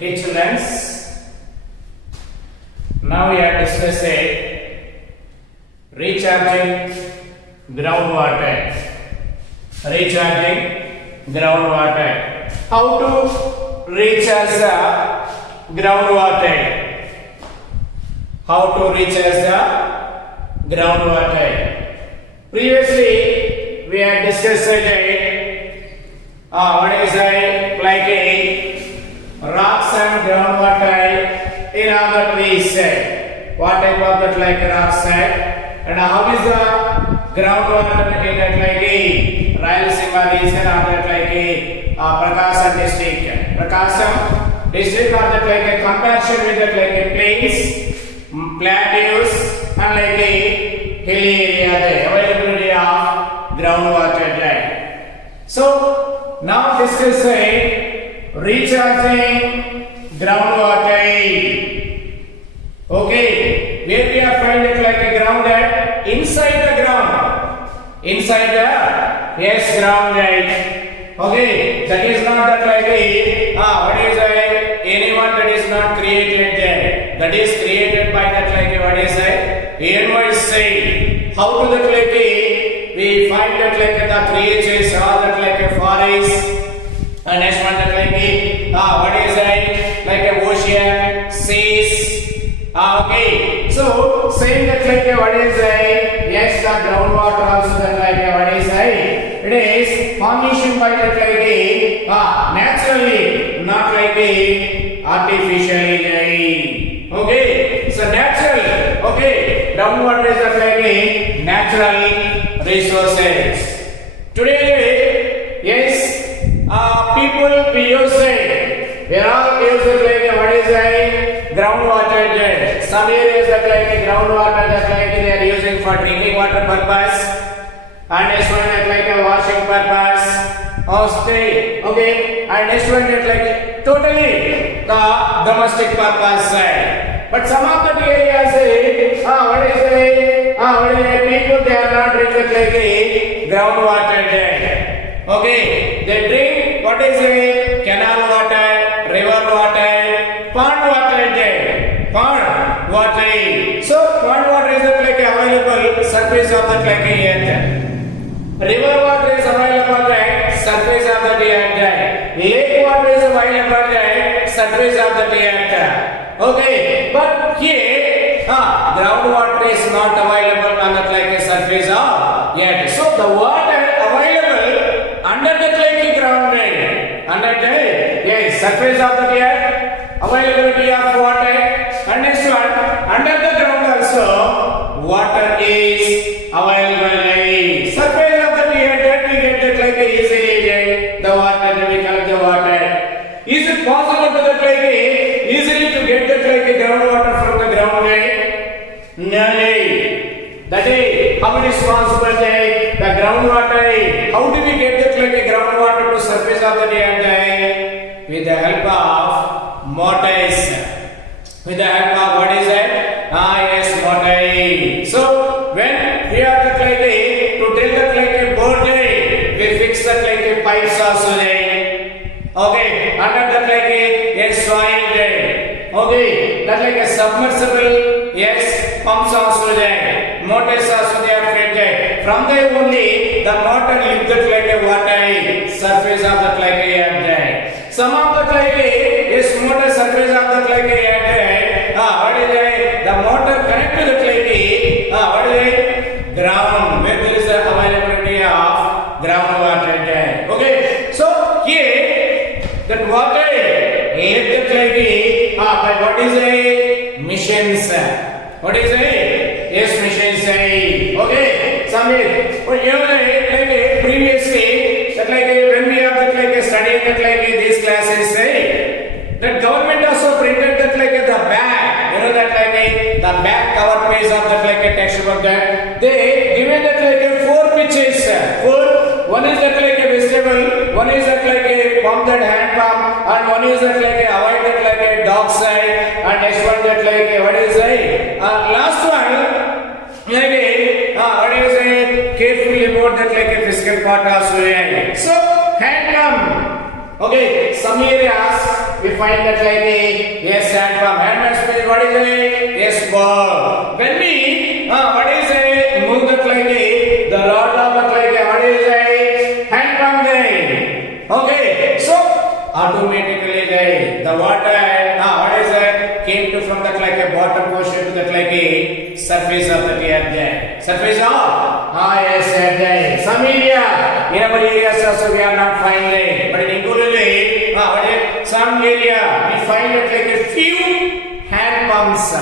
Okay, children. Now we are discussing recharging groundwater. Recharging groundwater. How to recharge the groundwater? How to recharge the groundwater? Previously, we had discussed what is like a rocks and groundwater in other trees. What type of that like rocks and how is the groundwater in that like a Rayalaseema region or that like a Prakasam district. Prakasam district or that like a comparison with that like a plains, plateaus and like a hilly area, the availability of groundwater there. So now discussing recharging groundwater. Okay, where we are finding like a grounded inside the ground. Inside the ground, right? Okay, that is not that like a what is anyone that is not created there. That is created by that like what is NYC. How to that like we find that like the creatures or that like a forest. And next one that like what is like a ocean, seas. Okay, so saying that like what is yes, the groundwater also that like what is it is formation by that like naturally, not like artificially. Okay, so natural. Okay, groundwater is that like natural resources. Today, yes. People we use we are all using like what is groundwater there. Some areas that like groundwater that like they are using for drinking water purpose, and next one that like a washing purpose or stay. Okay, and next one that like totally the domestic purpose. But some of the areas what is people they are not drinking like groundwater there. Okay, they drink what is canal water, river water, pond water there. Pond water. So pond water is like available surface of the like earth. River water is available there, surface of the earth. Lake water is available there, surface of the earth. Okay, but here groundwater is not available on the like surface of earth. So the water under the clay ground, under the surface of the earth, availability of water, and next one under the ground also water is available. Surface of the earth we get that like easily the water, we collect the water. Is it possible to that like easily to get that like groundwater from the ground? No. That is how it is possible the groundwater. How do we get that like groundwater to surface of the earth? With the help of motors. With the help of what is it? Yes, motor. So when we are that like to drill that like a board, we fix that like pipes also there. Okay, under that like soil there. Okay, that like a submersible, yes, pumps also there. Motors also they are fed there. From there only the motor lift that like a water surface of that like a earth. Some of that like is motor surface of that like a earth. What is the motor connect to that like what is ground where there is the availability of groundwater there. Okay, so here that water lift that like by what is missions. What is yes, missions. Okay, some like previously that like when we have that like studying that like these classes that government also printed that like the back, that like the back cover page of that like a textbook that they given that like four pictures. One is that like a vegetable, one is that like a pump, that hand pump, and one is that like avoid that like a dog side, and next one that like what is last one like what is carefully about that like a physical part also. So hand pump Okay, some areas we find that like a yes hand pump. Hand pump means what is a yes ball. When we what is a move that like a the rod of that like a what is a hand pump guy. Okay, so automatically the water what is a came to from that like a bottom portion to that like a surface of the earth there. Surface of yes there. Some area in our areas also we are not finding, but in Ingulili some area we find it like a few hand pumps,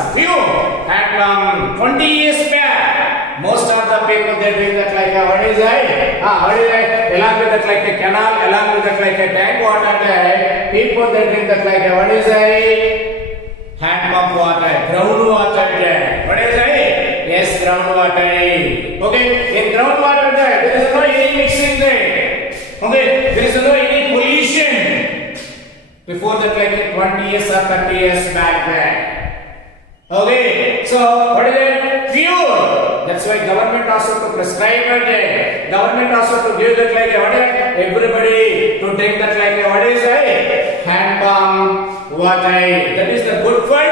20 years back. Most of the people they doing that like a what is that? Along with that like a canal, along with that like a tank water there. People they drink that like a what is that? Hand pump water, ground water there. What is that? Yes, ground water. Okay, in ground water there is no any mixing there. Okay, there is no any pollution. Before that like 20 years or 30 years back there. Okay, so what is it? Pure. That's why government also to prescribe it. Government also to give that like what is everybody to drink that like what is it? Hand pump water. That is the good for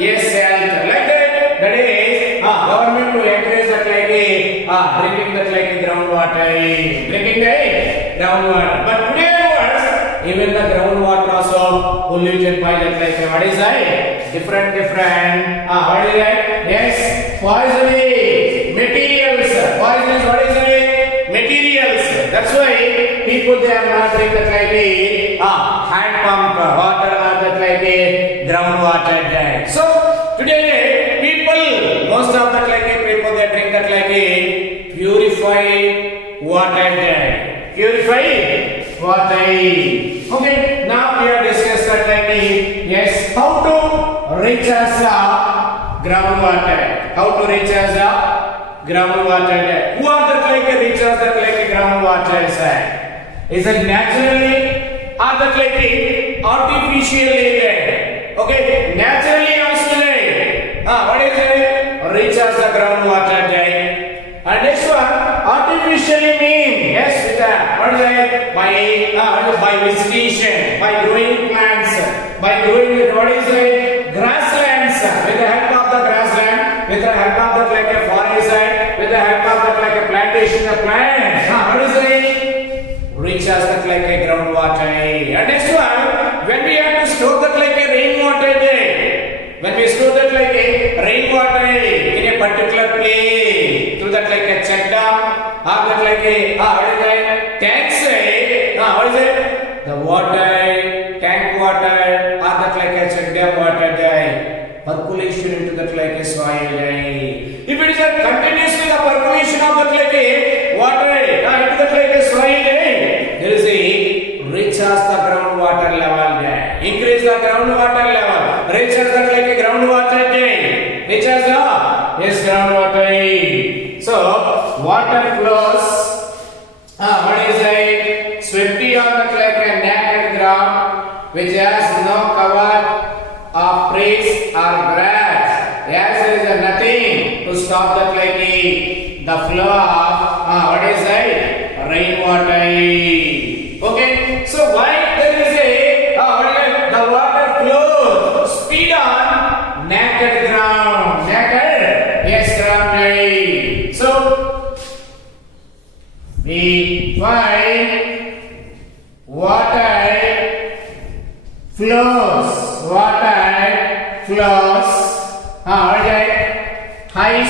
yes health. Like that. That is government to encourage that like drinking that like groundwater. Drinking the groundwater. But today even the groundwater also polluted by that like what is that? Different what is that? Yes, poisonous materials. Poisonous what is it? Materials. That's why people they are not drinking that like hand pump water or that like groundwater. So today people most of that like people they drink that like purified water. Purified water. Okay, now we are discussing that like yes, how to recharge the groundwater. How to recharge the groundwater. Who are that like recharge that like groundwater? Is it naturally or that like artificially? Okay, naturally also what is it? Recharge the groundwater. And next one, artificially mean yes with what is it? By vegetation, by growing plants, by growing what is it? Grasslands. With the help of the grassland, with the help of that like a forest, with the help of that like a plantation of plants. What is it? Recharge that like a groundwater. And next one, when we have to store that like a rainwater when we store that like a rainwater in a particular place through that like a check dam or that like a tanks, what is it? The water, tank water or that like a check dam water percolation into that like a soil. If it is a continuously the percolation of that like a water into that like a soil, there is a recharge the groundwater level increase the groundwater level, recharge that like a groundwater recharge the yes groundwater. So water flows what is it? Swiftly on that like a naked ground which has no cover of trees or grass. Yes, there is nothing to stop that like the flow of what is it? Rainwater. Okay, so why there is the water flows speed on naked ground. Naked, yes, ground. So we find water flows. Water flows. High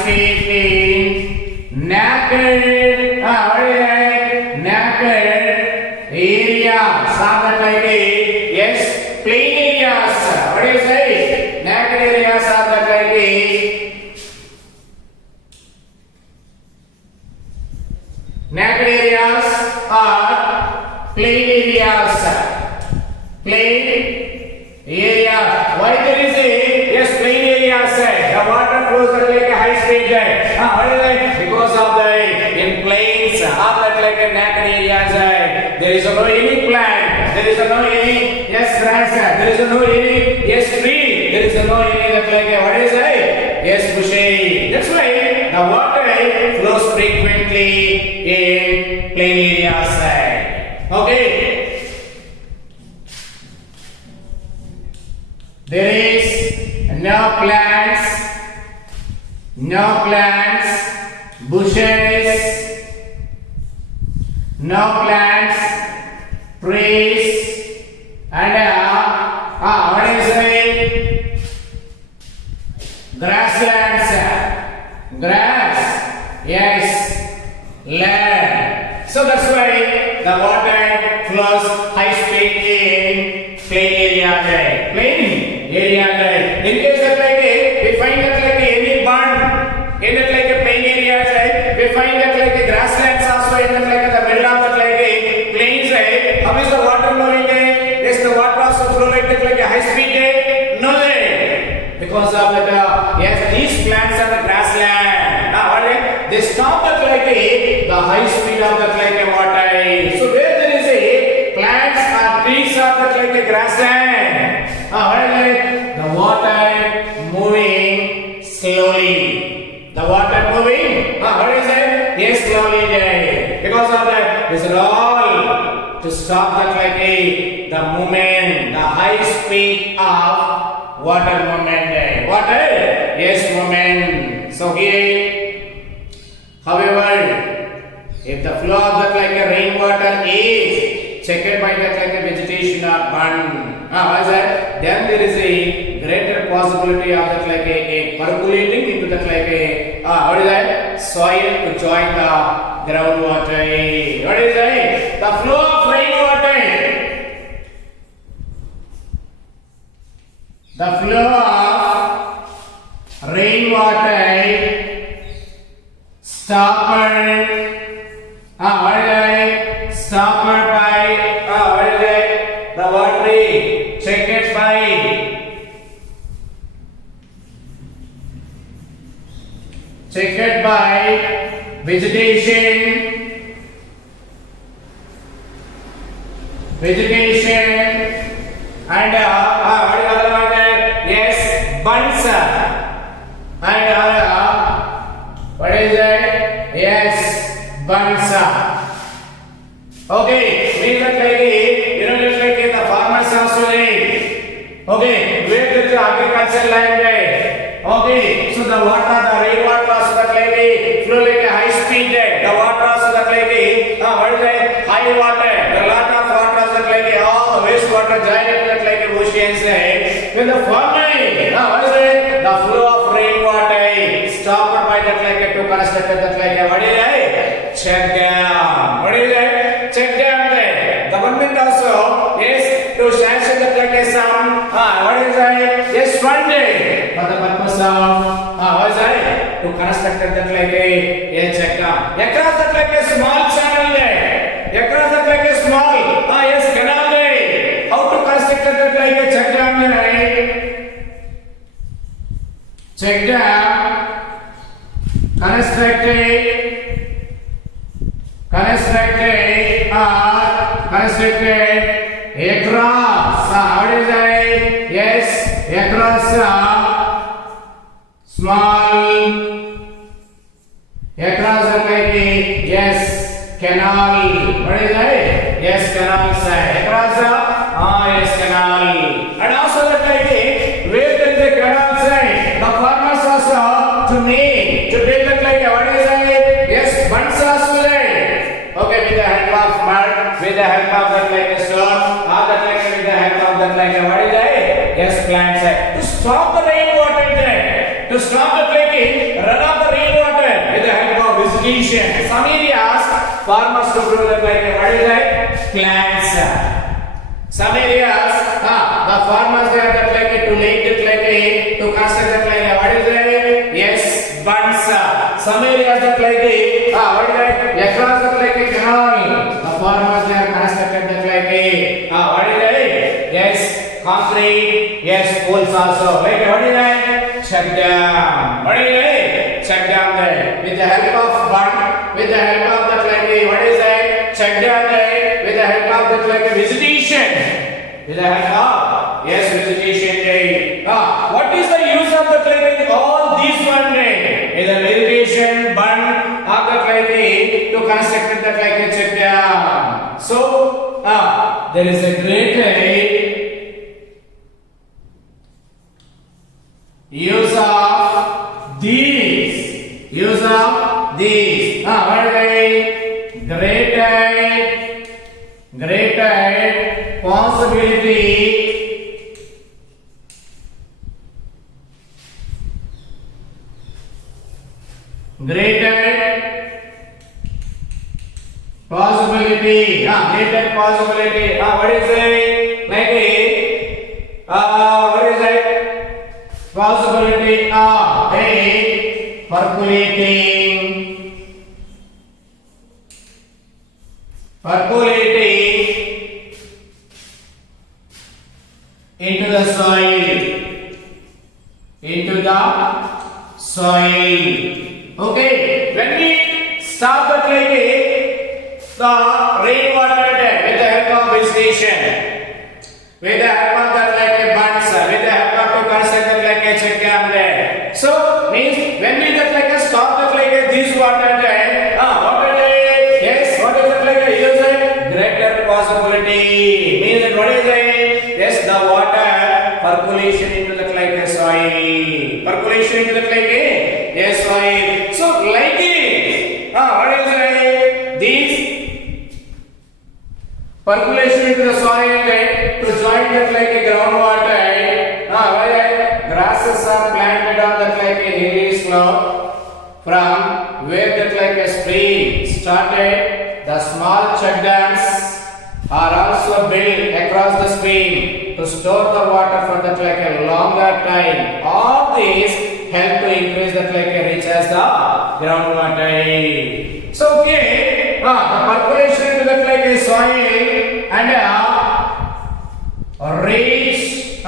speed. Naked. Naked areas. Yes, plain areas. What do you say? Naked areas are that like naked areas are plain areas. Plain area. Why there is a yes plain areas? The water flows at like a high speed. What is it? Because of the in plains or that like a naked areas. There is no any plant. There is no any yes grass. There is no any yes tree. There is no any that like what is it? Yes bushy. That's why the water flows frequently in plain area side. Okay. There is no plants, bushes, no plants, trees, and what is it? Grasslands. Grass, yes, land. So that's why the water flows high speed in plain area. Plain area. In case that like we find that like any barn in that like a plain area, we find that like a grasslands also in that like the middle of that like plains. How is the water flowing? Is the water also flowing like a high speed? No, because of that. Yes, these plants are the grassland. Now they stop that like the high speed of that like water. So where there is a plants or trees are that like a grassland. The water moving slowly. The water moving. What is it? Yes, slowly. Because of that, this is all to stop that like the movement, the high speed of water movement. Water, yes, movement. So here, however, if the flow of that like a rainwater is checked by that like a vegetation or bun, then there is a greater possibility of that like a percolating into that like a soil to join the groundwater. What is that? The flow of rainwater. The flow of rainwater stopped by the water checked by vegetation and yes, buds and what is that? Yes, buds. Okay, means that like just like the farmers also need. Okay, where there is agricultural land. Okay, so the water, the rainwater also that like flow like a high speed. The water also that like what is that? High water. The lot of water also that like all the waste water joining that like oceans. When the farmer, what is it? The flow of rainwater stopped by that like to construct that like what is it? Check dam. What is it? Check dam. Government also yes to sanction that like some what is it? Yes, funding for the purpose of what is it? To construct that like a check dam. Across that like a small channel there. Across that like a small yes canal there. How to construct that like a check dam there? Check dam constructed across what is it? Yes, across like yes canal. What is it? Yes, canal side across yes canal. And also that like where there is a canal side, the farmers also to build that like what is it? Yes, bunds also there. Okay, with the help of mud, with the help of that like a stone, or that like with the help of that like what is it? Yes, plants to stop the rainwater there, to stop the taking run of the rainwater with the help of vegetation. Some areas farmers to grow that like what is it? Plants. Some areas the farmers they are that like to lay it like to construct that like what is it? Yes, bunds. Some areas that like what is it? Across that like a canal, the farmers they are constructed that like what is it? Yes, concrete. Yes, poles also. Like what is it? Check dam. What is it? Check dam there. With the help of bund, with the help of that like what is it? Check dam there. With the help of that like vegetation. With the help of yes vegetation there. What is the use of the like all these one day? Is the vegetation burn of that like a to construct that like a check dam. So there is a great use of these. What are they? Greater possibility. Greater possibility. What is it? Like what is it? Possibility of a percolating into the soil. Okay, when we stop the clay, the rainwater with the help of vegetation, with the help of that like a bunds, with the help of to construct that like a check dam there. So means when we that like a stop that like a this water there, water there, yes, what is that like a use it? Greater possibility. Means that what is it? Yes, the water percolation into the like a soil. Percolation into the like a yes soil. So like it, what is it? These percolation into the soil to join that like a groundwater. Grasses are planted on that like a hilly slope from where that like a stream started. The small check dams are also built across the stream to store the water for that like a longer time. All these help to increase that like a reach as the groundwater. So okay, the percolation into that like a soil and reach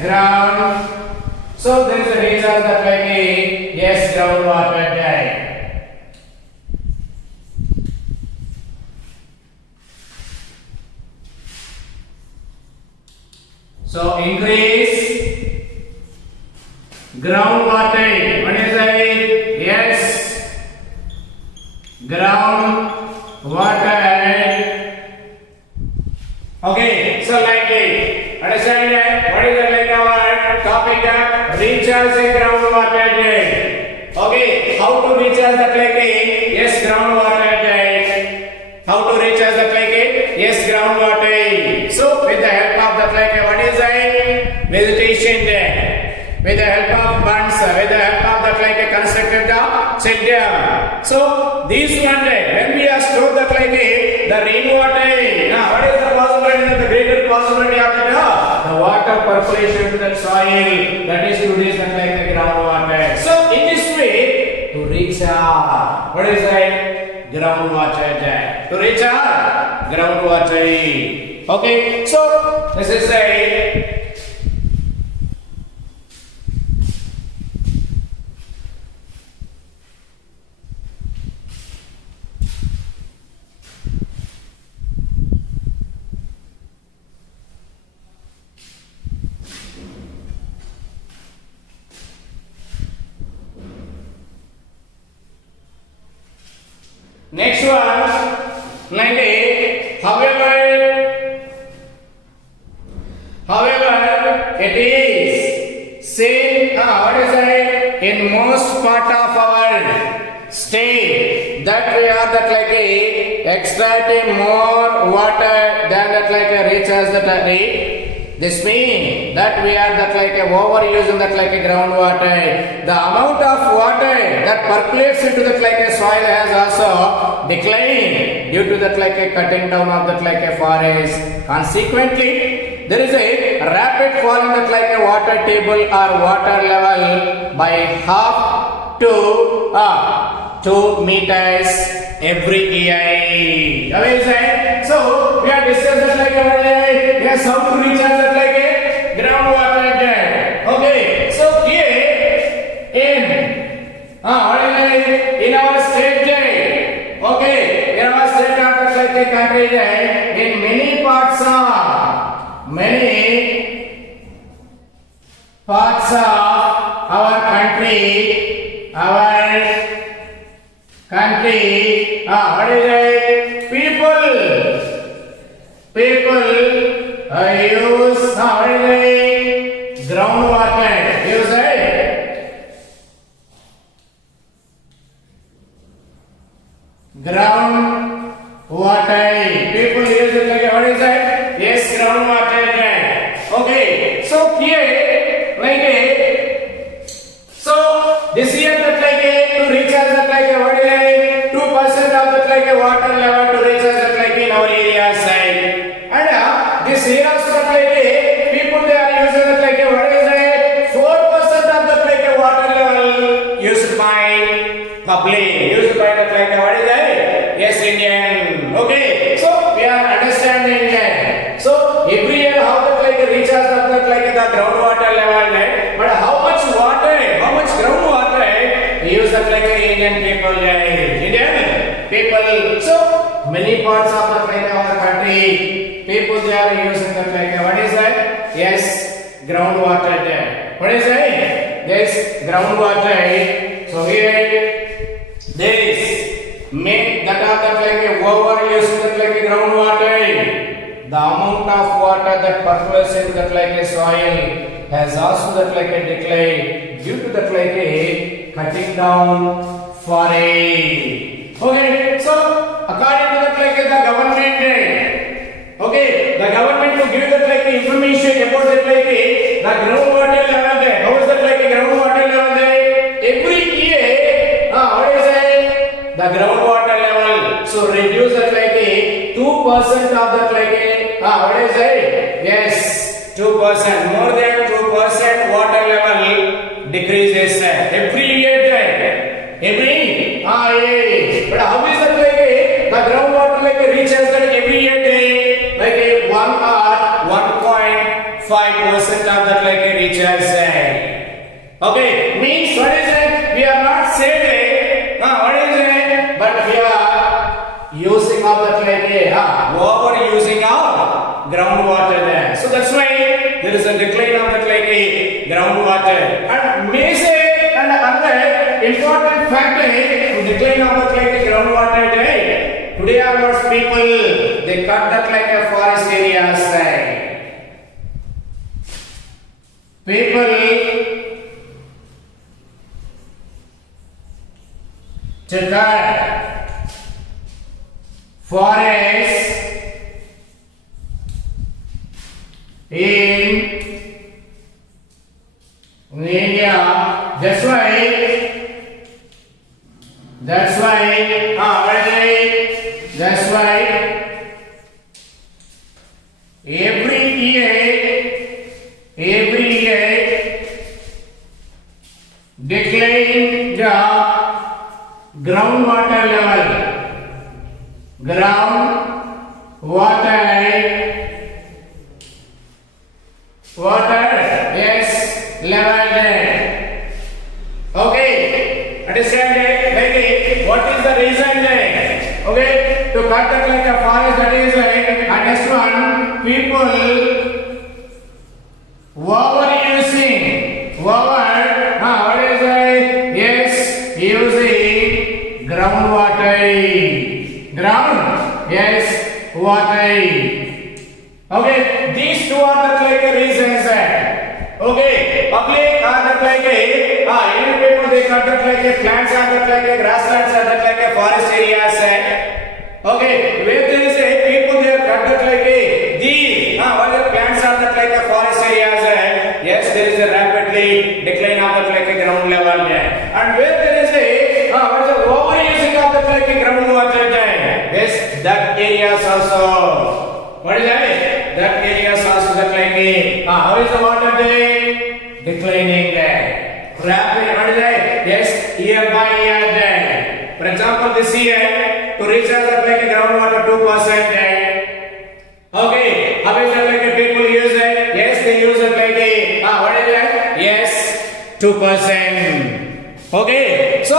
ground. So there is a reach as that like a yes groundwater tank. So increase groundwater. What is it? Yes, groundwater. Okay, so like it. Understand that? What is the like our topic that recharging groundwater tank. Okay, how to recharge that like a yes groundwater tank. How to recharge that like a yes groundwater. So with the help of that like a what is it? Vegetation there. With the help of bunds, with the help of that like a constructed the check dam. So these one when we are stored that like a the rainwater. Now what is the possibility? The greater possibility of the water percolation to the soil, that is to reach that like the groundwater. So in this way to recharge. What is that? Groundwater tank. To recharge groundwater. Okay, so this is a next one, like however, it is same. What is that? In most part of our state, that we are that like a extracting more water than that like a recharge that rate. This means that we are that like a overusing that like a groundwater. The amount of water that percolates into that like a soil has also declined due to that like a cutting down of that like a forest. Consequently, there is a rapid fall in that like a water table or water level by half to 2 meters every year. Amazing. So we are discussing like yes, how to recharge that like a groundwater tank. Okay. So here in our state, okay, in our state of like a country, in many parts of parts of our country, what is it? People use what is it? Groundwater. Use it. Ground water. People use it like what is that? Yes, groundwater. Okay. So here, like so this year that like to recharge that like what is it? 2% of that like water level to recharge that like in our area side. And this year also that like people they are using that like what is it? 4% of that like water level used by public. Used by that like what is it? Yes, Indian. Okay, so we are understanding that. So every year how that like recharge of that like the groundwater level, but how much water, how much groundwater use that like Indian people, Indian people. So many parts of that like our country, people they are using that like what is that? Yes, groundwater. What is that? Yes, groundwater. So here this make that of that like overuse that like groundwater. The amount of water that percolates in that like a soil has also that like a decline due to that like a cutting down forest. Okay, so according to that like the government, okay, the government to give that like information about that like the groundwater level there. How is that like a groundwater level there? Every year, what is it? The groundwater level. So reduce that like a 2% of that like a what is it? Yes, 2%. More than 2% water level decreases every year. Every year. But how is that like the groundwater like reaches that every year like a 1 or 1.5% of that like reaches. Okay, means what is it? We are not saving. What is it? But we are using of that like overusing of groundwater there. So that's why there is a decline of that like groundwater. And major and another important factor to decline of that like groundwater today our people they cut that like a forest areas. People to cut forest in India. That's why that's why every year decline the groundwater level. Yes, level there. Okay, understand it? Like what is the reason there? Okay, to cut that like a forest, that is and next one, people overusing what is it? Yes, using groundwater. Yes, water. Okay, these two are the like reasons. Okay, public are the like any people they cut that like plants are that like grasslands are that like forest areas. Okay, where there is a people they are cut that like what the plants are that like forest areas. Yes, there is a rapidly decline of that like ground level. And where there is a what is the overusing of that like groundwater. Yes, that areas also. What is that? That areas also that like how is the water there? Declining there. Rapid, what is that? Yes, year by year there. For example, this year to recharge that like groundwater 2% there. Okay, how is that like people use it? Yes, they use it like what is that? Yes, 2%. Okay, so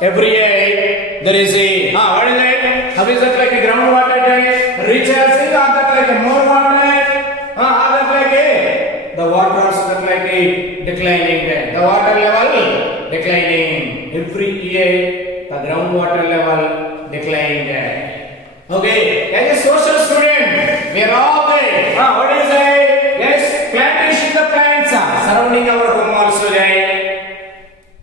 every year there is a what is that? How is that like a groundwater there? Recharging or that like more water? That like the water also that like like a declining there. The water level declining. Every year the groundwater level declining there. Okay, as a social student, we are all there. What is it? Yes, plantation the plants surrounding our home also there.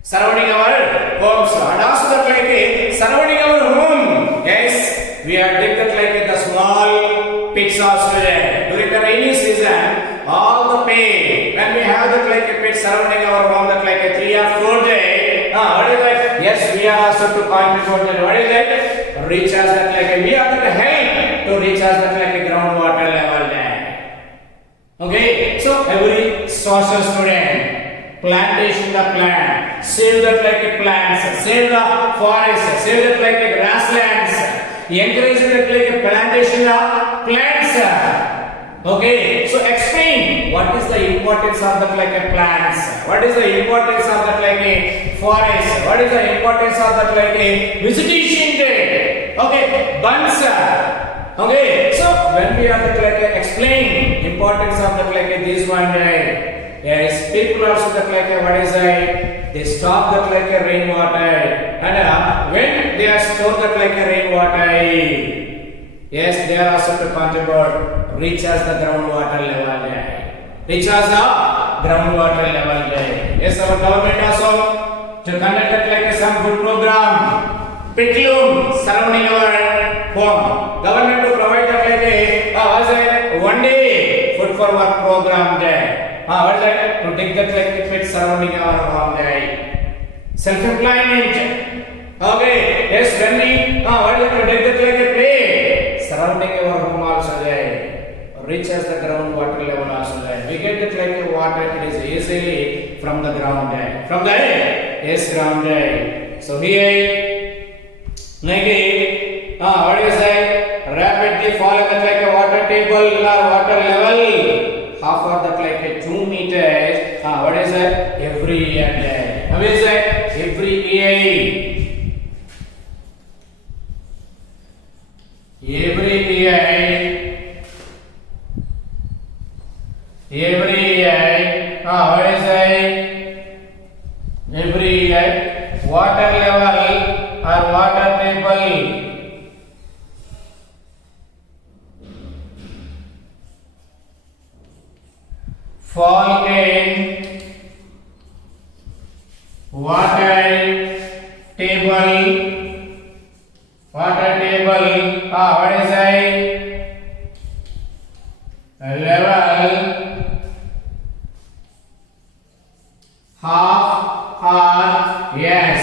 Surrounding our homes and also that like a surrounding our home. Yes, we are dig that like the small pits also there. During the rainy season, all the pay when we have that like a pit surrounding our home that like a 3 or 4 day. What is that? Yes, we are also to contribute that. What is that? Recharge that like a we are to help to recharge that like a groundwater level there. Okay, so every social student, plantation the plant, save that like a plants, save the forest, save that like a grasslands, encourage that like a plantation the plants. Okay, so explain what is the importance of that like a plants, what is the importance of that like a forest, what is the importance of that like a vegetation there. Okay, bunch. Okay, so when we are that like explain importance of that like this one day, yes, people also that like what is that they stop that like a rainwater and when they are store that like a rainwater, yes, they are also to contribute recharge the groundwater level there, recharge the groundwater level there. Yes, our government also to conduct that like some good program. Petroleum surrounding our home. Government to provide that like a one day food for work program there. What is that? To take that like pit surrounding our home there. Self-employment. Okay. Yes, when we what is that? To take that like a play surrounding our home also there. Reaches the groundwater level also there. We get that like a water. It is easily from the ground there. From the yes ground there. So here. Like what is that? Rapidly fall in that like a water table or water level. Half of that like a 2 meters. What is that? Every year. How is that? Every year. Every year. Every year. What is that? Every year. Water level. Or water table fall in water table what is that level half or yes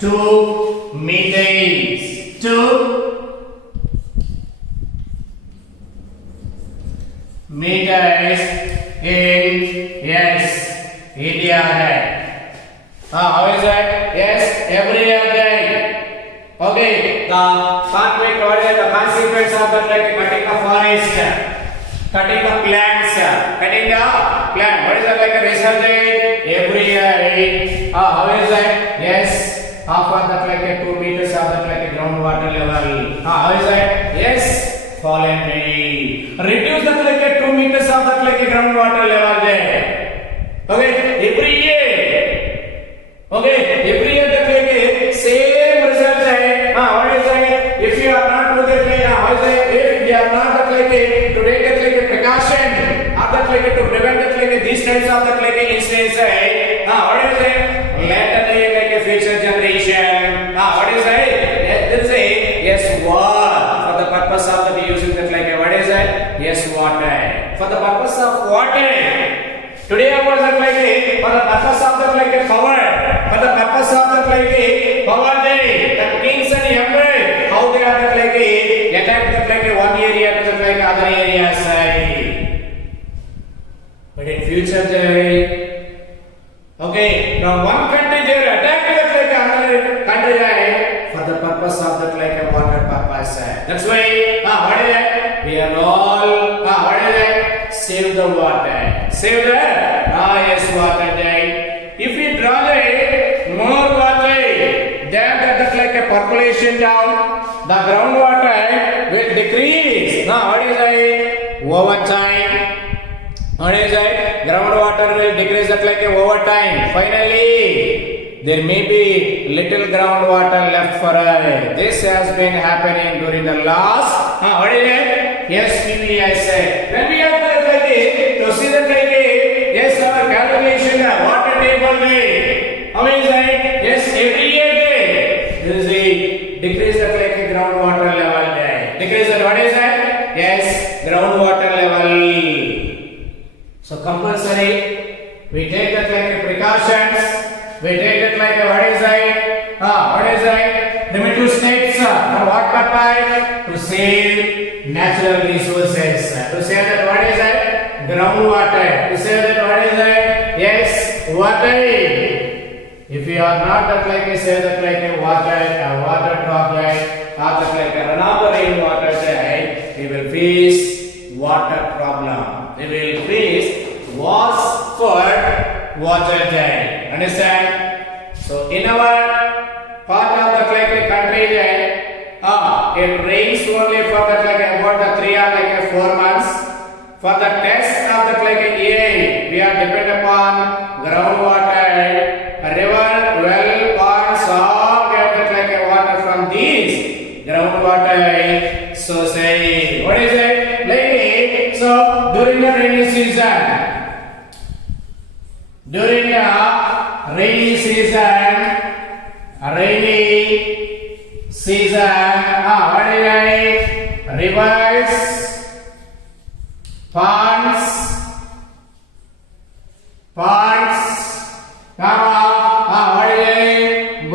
2 meters 2 meters in yes India है how is that yes every day okay the conflict or the consequence of that like cutting the forest cutting the plants cutting the plant what is that like a result every year how is that yes half of that like a 2 meters of that like a groundwater level. How is that? Yes, fallen tree. Reduce that like a 2 meters of that like a groundwater level there. Okay, every year. Okay, every year that like a same result है. What is that? If you are not to that like how is that? If you are not that like a to take that like a precaution, or that like a to prevent that like a these types of that like a incidents है. What is that? Laterally like a future generation. What is that? There is a yes water for the purpose of the using that like a what is that? Yes water for the purpose of water. Today I was that like a for the purpose of that like a power for the purpose of that like a power day the kings and emperor how they are that like a attack that like a one area to that like other areas. But in future they okay, from one country they are attacked like another country for the purpose of that like a water purpose. That's why what is that? We are all what is that? Save the water. Save the yes water day. If we draw the more water, then that like a population down, the groundwater will decrease. Now what is that? Over time, What is it? Groundwater will decrease that like over time. Finally, there may be little groundwater left for us. This has been happening during the last. What is it? Yes, maybe I said. When we are like it, to see that like it, yes, our calculation, water table rate. How is it? Yes, every year there is a decrease that like a groundwater level there. Decrease that what is that? Yes, groundwater level. So compulsory, we take that like a precautions, we take that like a what is it? What is it? Primitive steps for what purpose? To save natural resources. To say that what is it? Groundwater. To say that what is it? Yes, water. If you are not that like I say that like a water droplet, or that like a run of the rainwater side, we will face water problem. We will face was for water tank. Understand? So in our part of the like a country there, it rains only for that like about the 3 or like 4 months. For the test of the like a year, we are dependent upon groundwater, river, well, ponds, all get that like a water from these groundwater sources. What is it? Like so during the rainy season, what is it? Rivers, ponds, what is it?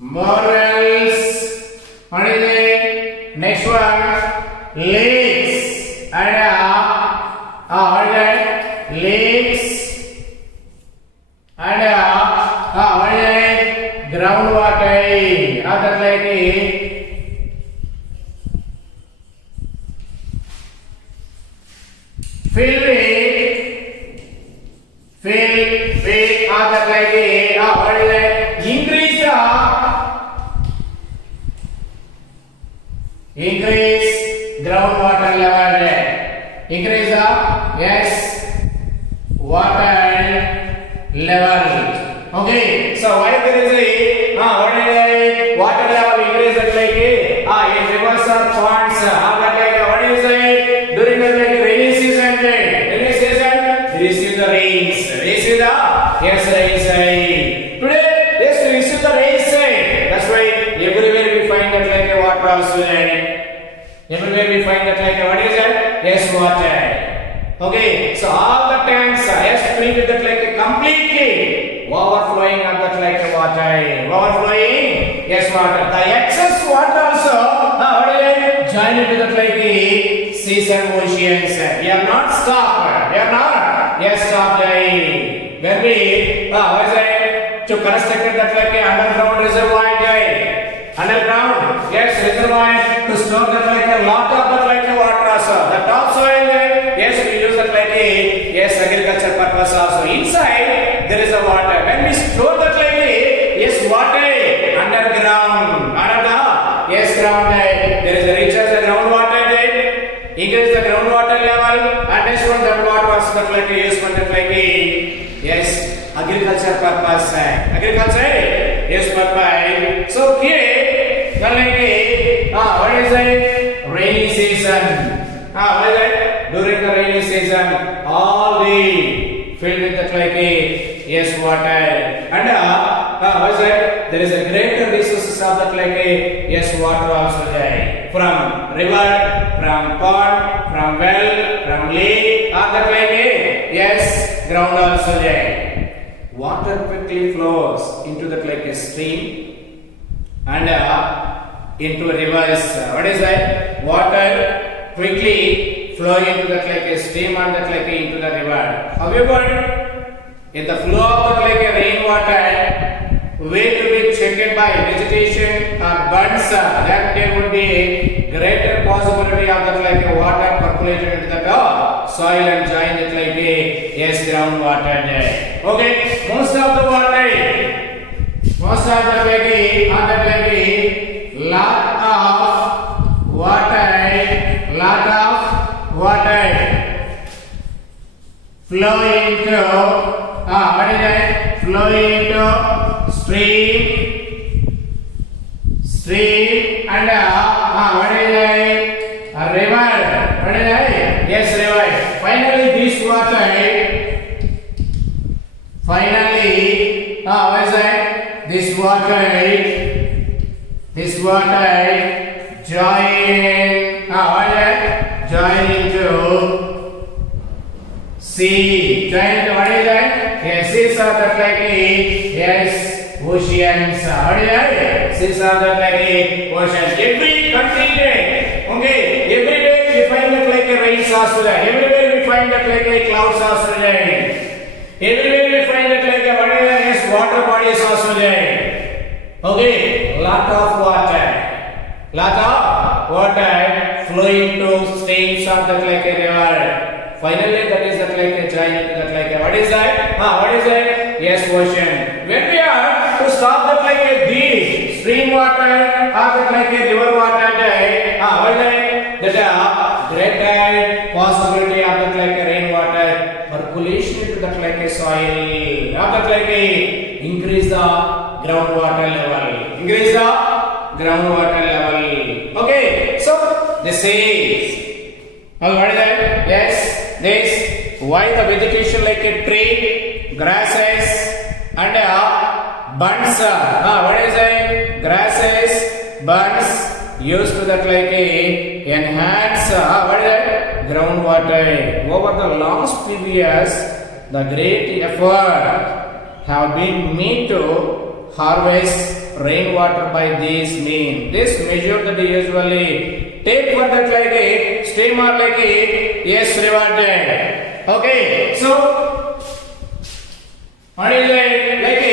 Borewells, what is it? Next one, lakes, and what is it? Lakes, and what is it? Groundwater, that like fill that like what is it? Increase groundwater level there. Increase yes, water level. Okay, so why there is a what is it? Water level increase that like in rivers or ponds, that like what is it? During the like rainy season there. Rainy season, receive the rains. Receive the yes rains. Today, yes receive the rains. That's why everywhere we find that like a water also there. Everywhere we find that like what is that? Yes, water. Okay, so all the tanks yes filled with that like completely overflowing of that like water. Overflowing, yes, water. The excess water also what is it? Joined into that like seas and oceans. We are not stopped. We are not yes stopped. When we what is it? To construct that like underground reservoir. Underground, yes, reservoir to store that like a lot of that like water also. The topsoil, yes, we use that like yes agriculture purpose also. Inside there is a water. When we store that like yes water underground, yes ground there is a recharge the groundwater there, increase the groundwater level, and next one that water also that like use for that like yes agriculture purpose. Agriculture yes purpose. So here. What is it? Rainy season. What is it? During the rainy season, all the filled with the like yes water. And what is it? There is a greater resources of that like yes water also there. From river, from pond, from well, from lake, or that like yes ground also there. Water quickly flows into that like a stream. And into rivers. What is that? Water quickly flow into that like a stream and that like into the river. However, in the flow of that like a rainwater, way to be checked by vegetation or birds, that there would be greater possibility of that like a water percolated into the soil and join it like a yes groundwater there. Okay, most of the water. Most of the lady on that lady lot of water flow into what is that? Flow into stream and what is that? A river. What is that? Yes, river. Finally, this water. Finally, what is that? This water join into sea. Join into what is that? Yes, seas are that like yes, oceans. What is that? Seas are that like oceans. Every country day, okay, every day we find that like a rain source there. Everywhere we find that like a cloud source there. Everywhere we find that like a what is that? Yes, water bodies also there. Okay, lot of water flowing to streams of that like a river. Finally, that is that like a giant that like a what is that? What is that? Yes, ocean. When we are to stop that like a deep stream water or that like a river water, what is that? That great possibility of that like a rainwater percolation into that like a soil, or that like a increase the groundwater level. Okay, so this is what is that? Yes, this why the vegetation like a tree, grasses and buds. What is that? Grasses, buds used to that like a enhance what is that? Groundwater. Over the last few years, the great effort have been made to harvest rainwater by these means. This measure that they usually take for that like a stream or like a yes river dam. Okay, so what is like a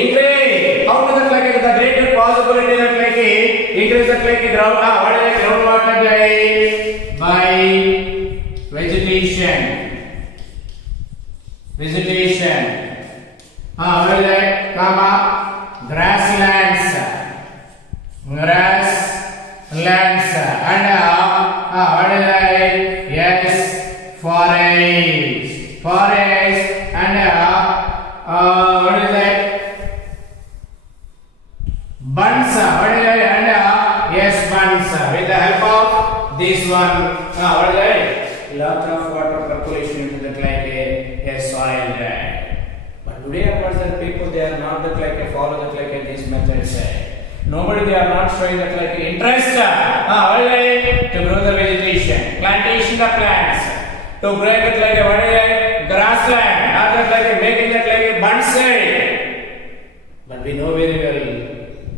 increase? How to that like a, the greater possibility that like a increase that like a ground what is groundwater by vegetation. What is that? Grasslands and what is that? Yes, forest and what is that? Bunds. What is that? And yes, bunds. With the help of this one, what is that? Lot of water percolation into the like a soil there. Today, the people they are not that like follow that like these methods. Nobody they are not showing that like interest to grow the vegetation, plantation of plants, to grow that like what is grassland, not that like making that like a bonsai. But we know very well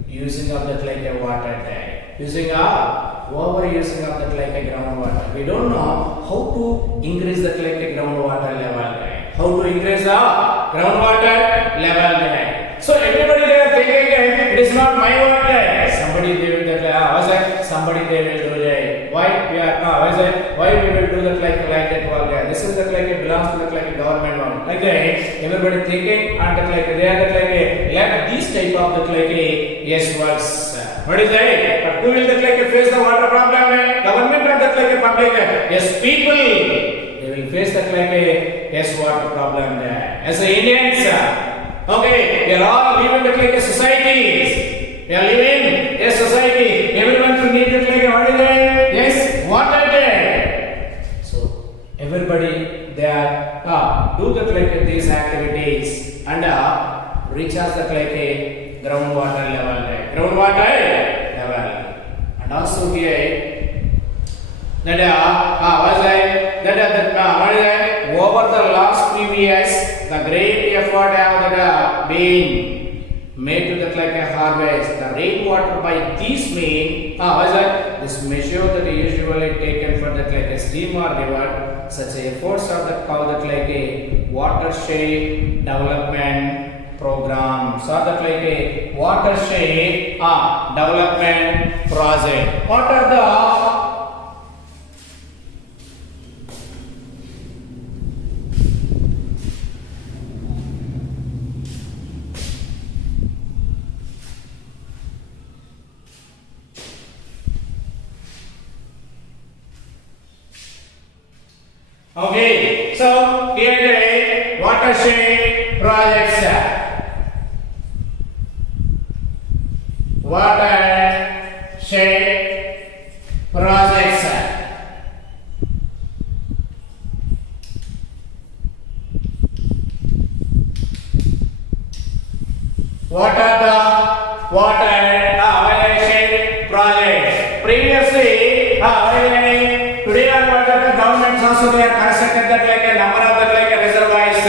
using of that like a water there, using overusing of that like a groundwater. We don't know how to increase that like a groundwater level. How to increase the groundwater level there. So everybody they are thinking it is not my water. Somebody they will somebody they will do that. Why we are why we will do that like that water? This is that like it belongs to that like a government one. Like that everybody thinking and that like they are that like lack these type of that like yes works. What is that? But who will that like face the water problem? Government or that like a public? Yes, people. They will face that like a yes water problem there. As the Indians, okay, we are all living that like a societies. We are living a society. Everyone should need that like a what is that? Yes, water there. So everybody they are do that like these activities and recharge that like a groundwater level there. Groundwater level. And also here that over the last few years, the great effort have been made to that like a harvest the rainwater by these means. This measure that is usually taken for that like a stream or river. Such efforts are that called that like a watershed development program. So that like a watershed development project. What are the okay, so here watershed projects. Watershed projects. What are the watershed projects? Previously, today are what are the governments also they are constructed that like a number of that like a reservoirs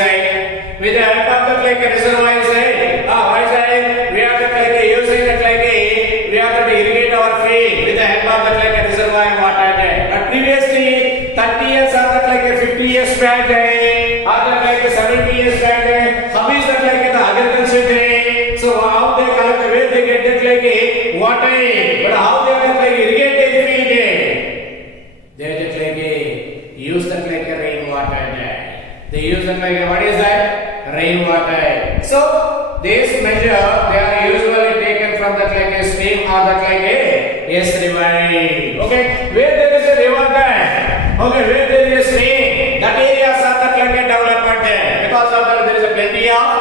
with the help of that like a reservoirs why is that we have that like a using that like a we have to irrigate our field with the help of that like a reservoir water but previously 30 years or that like a 50 years back or that like a 70 years back how is that like the agriculture so how they collect where they get that like a water but how they can like irrigate the field they just like use that like a rainwater they use that like what is that rainwater so this measure they are usually taken from that like a stream or that like a yes river okay where there is a river there okay where there is a stream that areas are that like a development because of that there is a plenty of